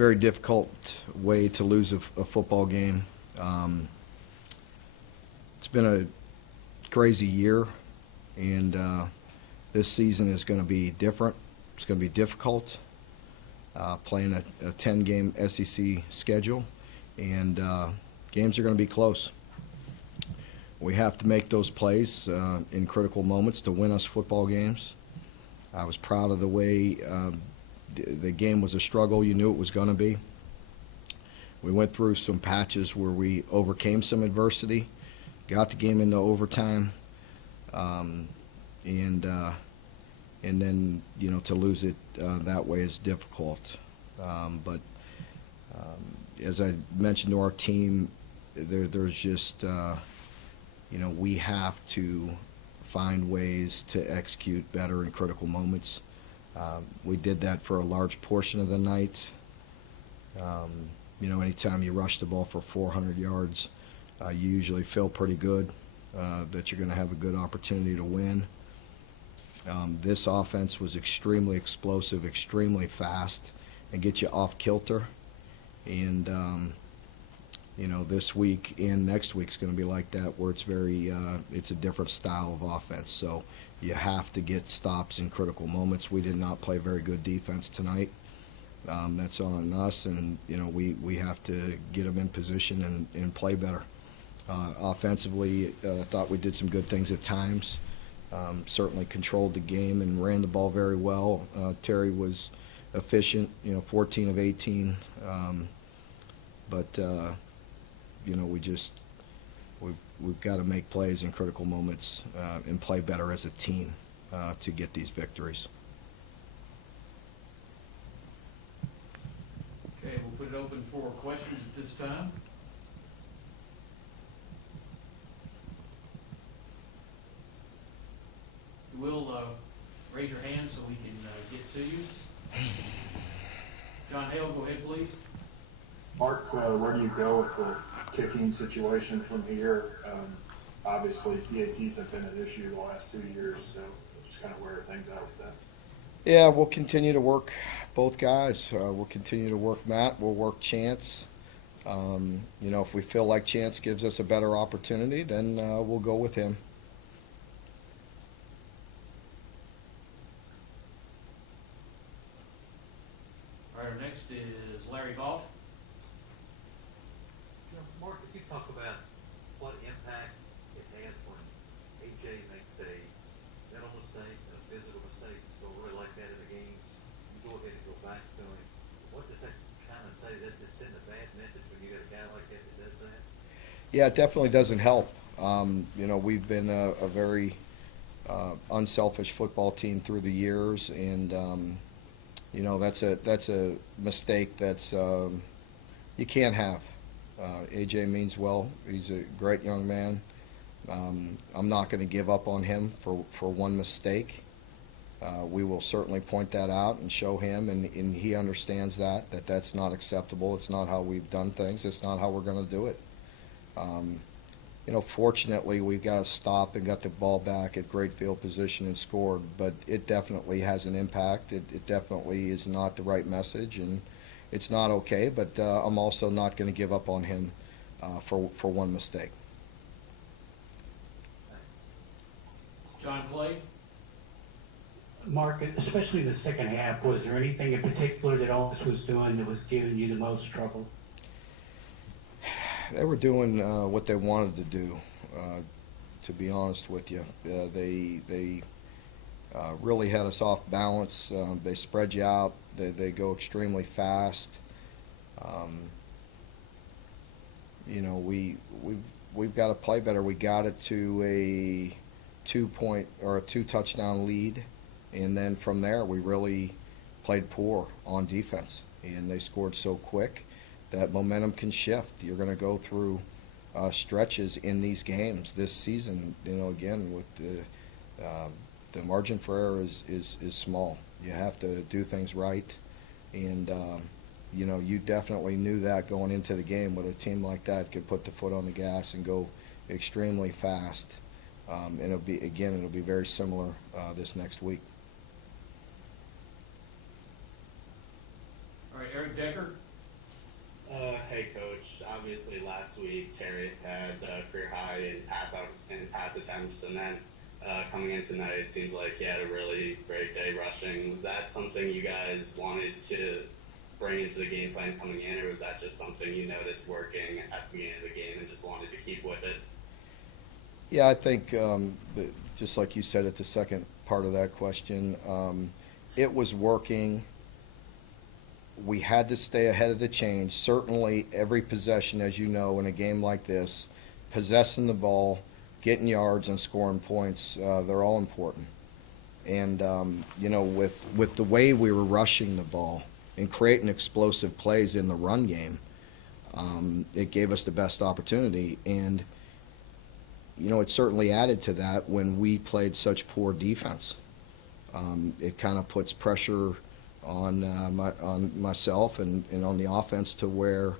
very difficult way to lose a football game. It's been a crazy year, and this season is going to be different. It's going to be difficult, playing a 10-game SEC schedule, and games are going to be close. We have to make those plays in critical moments to win us football games. I was proud of the way the game was a struggle. You knew it was going to be. We went through some patches where we overcame some adversity, got the game into overtime, and then to lose it that way is difficult. But as I mentioned to our team, there's just we have to find ways to execute better in critical moments. We did that for a large portion of the night. Anytime you rush the ball for 400 yards, you usually feel pretty good that you're going to have a good opportunity to win. This offense was extremely explosive, extremely fast, and get you off kilter. And this week and next week's going to be like that, where it's a different style of offense. So you have to get stops in critical moments. We did not play very good defense tonight. That's on us, and we have to get them in position and play better. Offensively, I thought we did some good things at times. Certainly controlled the game and ran the ball very well. Terry was efficient, 14 of 18. But we've got to make plays in critical moments and play better as a team to get these victories. Okay, we'll put it open for questions at this time. You will raise your hand so we can get to you. John Hale, go ahead, please. Mark, where do you go with the kicking situation from here? Obviously, PATs have been an issue the last 2 years, so just kind of where are things at with that? Yeah, we'll continue to work both guys. We'll continue to work Matt. We'll work Chance. If we feel like Chance gives us a better opportunity, then we'll go with him. All right, our next is Larry Vaught. Mark, if you talk about what impact it has when AJ makes a mental mistake and a physical mistake, so really like that in the games, you go ahead and go back to him. What does that kind of say? Does that just send a bad message when you got a guy like that that does that? Yeah, it definitely doesn't help. We've been a very unselfish football team through the years, and that's a mistake that's you can't have. AJ means well. He's a great young man. I'm not going to give up on him for one mistake. We will certainly point that out and show him, and he understands that's not acceptable. It's not how we've done things. It's not how we're going to do it. Fortunately, we've got to stop and got the ball back at great field position and scored, but it definitely has an impact. It definitely is not the right message, and it's not okay, but I'm also not going to give up on him for one mistake. John Clay. Mark, especially the second half, was there anything in particular that August was doing that was giving you the most trouble? They were doing what they wanted to do, to be honest with you. They really had us off balance. They spread you out. They go extremely fast. We've got to play better. We got it to a 2-point or a 2-touchdown lead, and then from there we really played poor on defense, and they scored so quick that momentum can shift. You're going to go through stretches in these games this season. Again, with the margin for error is small. You have to do things right, and you definitely knew that going into the game. With a team like that, could put the foot on the gas and go extremely fast. And it'll be very similar this next week. All right, Eric Decker. Obviously, last week Terry had a career high in pass attempts, and then coming in tonight, it seems like he had a really great day rushing. Was that something you guys wanted to bring into the game plan coming in, or was that just something you noticed working at the beginning of the game and just wanted to keep with it? Yeah, I think, just like you said at the second part of that question, it was working. We had to stay ahead of the change. Certainly, every possession, as you know, in a game like this, possessing the ball, getting yards, and scoring points, they're all important. And, with the way we were rushing the ball and creating explosive plays in the run game, it gave us the best opportunity. And, it certainly added to that when we played such poor defense. It kind of puts pressure on myself and on the offense to where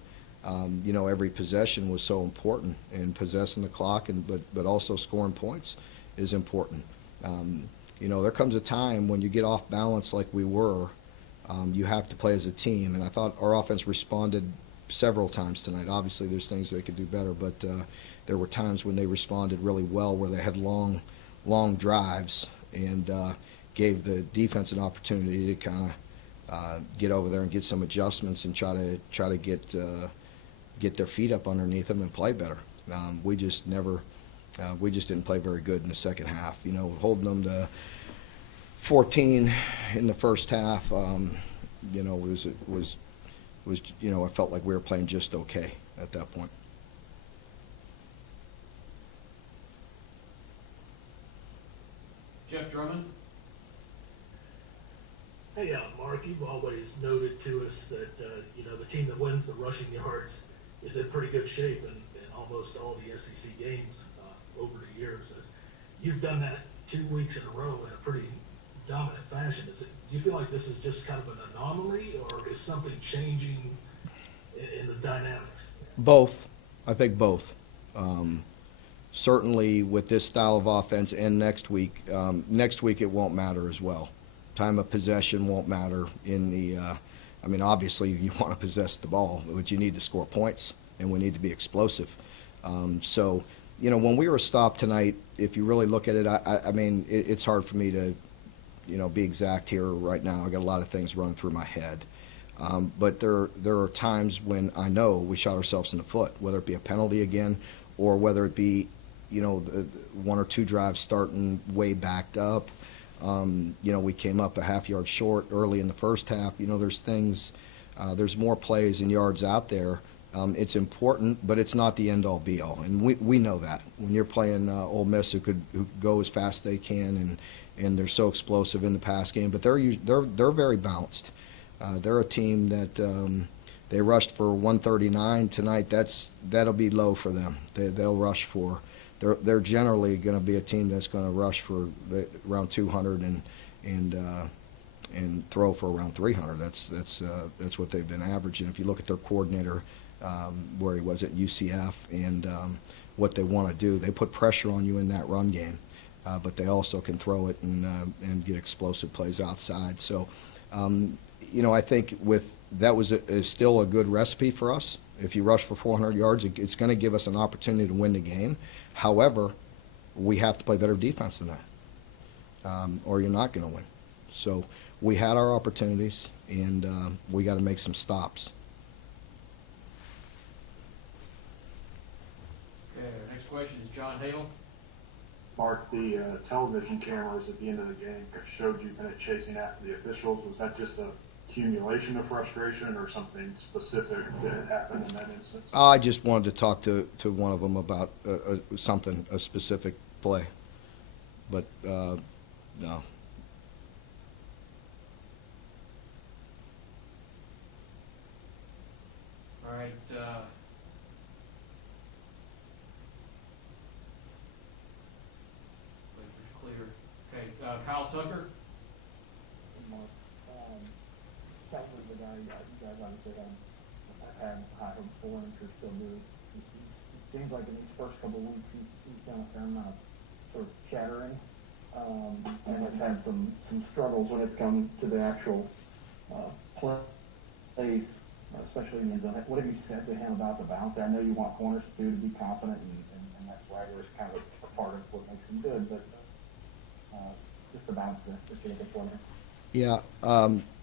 every possession was so important, and possessing the clock but also scoring points is important. There comes a time when you get off balance like we were, you have to play as a team, and I thought our offense responded several times tonight. Obviously, there's things they could do better, but there were times when they responded really well, where they had long drives and gave the defense an opportunity to kind of get over there and get some adjustments and try to get their feet up underneath them and play better. We just didn't play very good in the second half. Holding them to 14 in the first half, was I felt like we were playing just okay at that point. Jeff Drummond? Hey, Mark, you've always noted to us that, the team that wins the rushing yards is in pretty good shape in almost all the SEC games over the years. You've done that 2 weeks in a row in a pretty dominant fashion. Do you feel like this is just kind of an anomaly, or is something changing in the dynamics? Both. I think both. Certainly with this style of offense, and next week it won't matter as well. Time of possession won't matter in the obviously you want to possess the ball, but you need to score points, and we need to be explosive. So when we were stopped tonight, if you really look at it, it's hard for me to be exact here right now. I got a lot of things running through my head. But there are times when I know we shot ourselves in the foot, whether it be a penalty again, or whether it be the one or two drives starting way backed up. We came up a half yard short early in the first half. There's things, there's more plays and yards out there. It's important, but it's not the end all be all, and we know that when you're playing Ole Miss, who could go as fast as they can, and they're so explosive in the pass game, but they're very balanced. They're a team that they rushed for 139 tonight. That'll be low for them. They'll rush for. They're generally going to be a team that's going to rush for around 200 and throw for around 300. That's what they've been averaging. If you look at their coordinator, where he was at UCF, and what they want to do, they put pressure on you in that run game, but they also can throw it and get explosive plays outside. So, I think that was still a good recipe for us. If you rush for 400 yards, it's going to give us an opportunity to win the game. However, we have to play better defense than that, or you're not going to win. So we had our opportunities, and we got to make some stops. Okay, our next question is John Hale. Mark, the television cameras at the end of the game showed you kind of chasing after the officials. Was that just a accumulation of frustration, or something specific that happened in that instance? I just wanted to talk to one of them about a specific play, but no. All right, clear. Okay, Kyle Tucker. That was the guy you guys obviously have had high hopes for, and if you're still new. It seems like in these first couple of weeks he's done a fair amount of sort of chattering, and has had some struggles when it's come to the actual plays. especially in the end zone. What have you said to him about the balance? I know you want corners too to be confident, and that's Wagner's kind of a part of what makes him good, but just the balance there, just get a good corner. Yeah,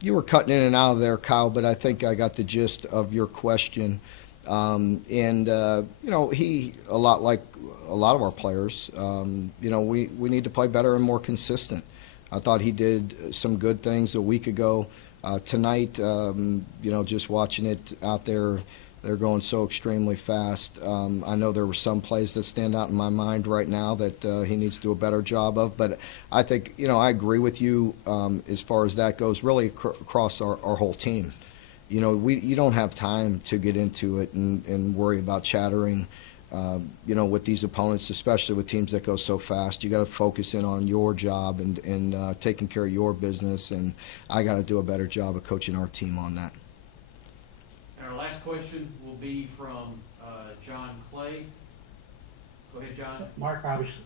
you were cutting in and out of there, Kyle, but I think I got the gist of your question. You know, he, a lot like a lot of our players, you know, we need to play better and more consistent. I thought he did some good things a week ago. Tonight, you know, just watching it out there, they're going so extremely fast. I know there were some plays that stand out in my mind right now that he needs to do a better job of. But I think, you know, I agree with you as far as that goes, really across our whole team. You know, you don't have time to get into it and worry about chattering, you know, with these opponents, especially with teams that go so fast. You got to focus in on your job and taking care of your business. And I got to do a better job of coaching our team on that. And our last question will be from John Clay. Go ahead, John. Mark, obviously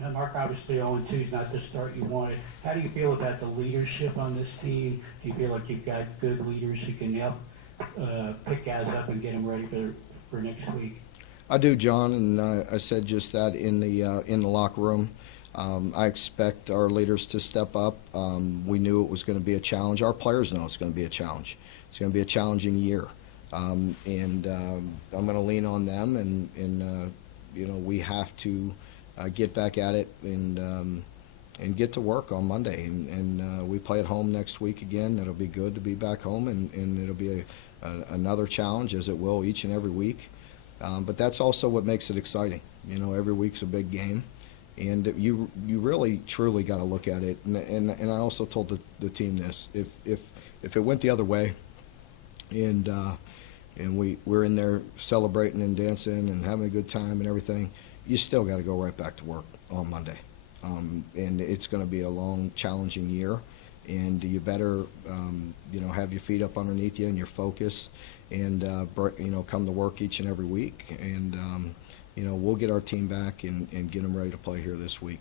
0-2 is not the start you wanted. How do you feel about the leadership on this team? Do you feel like you've got good leaders who can help pick guys up and get them ready for next week? I do, John, and I said just that in the locker room. I expect our leaders to step up. We knew it was going to be a challenge. Our players know it's going to be a challenge. It's going to be a challenging year, and I'm going to lean on them. And you know, we have to get back at it and get to work on Monday. And we play at home next week again. It'll be good to be back home, and it'll be another challenge, as it will each and every week. But that's also what makes it exciting. You know, every week's a big game, and you really truly got to look at it. And I also told the team this: if it went the other way, and we're in there celebrating and dancing and having a good time and everything, you still got to go right back to work on Monday. And it's going to be a long, challenging year, and you better you know, have your feet up underneath you and your focus, and you know, come to work each and every week, and you know, we'll get our team back and get them ready to play here this week.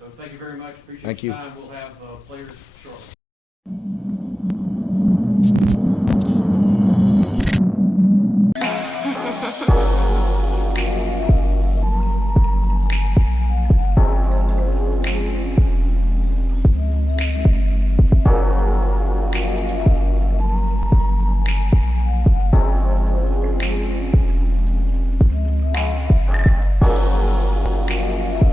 Coach, thank you very much. Appreciate Thank your you. time. We'll have players shortly.